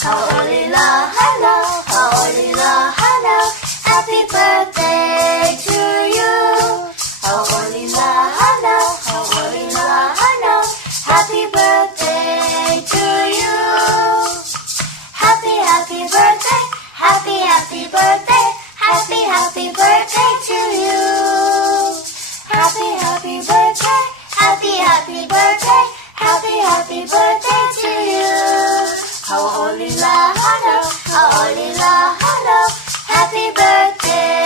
Hauʻoli Hānau, Hauʻoli Hānau, happy birthday to you. Hauʻoli Hānau, Hauʻoli Hānau, happy birthday to you. Happy, happy birthday, happy, happy birthday, happy, happy birthday to you. Happy, happy birthday, happy, happy birthday, happy, happy birthday to you. Hauʻoli Hānau, Hauʻoli Hānau, happy birthday.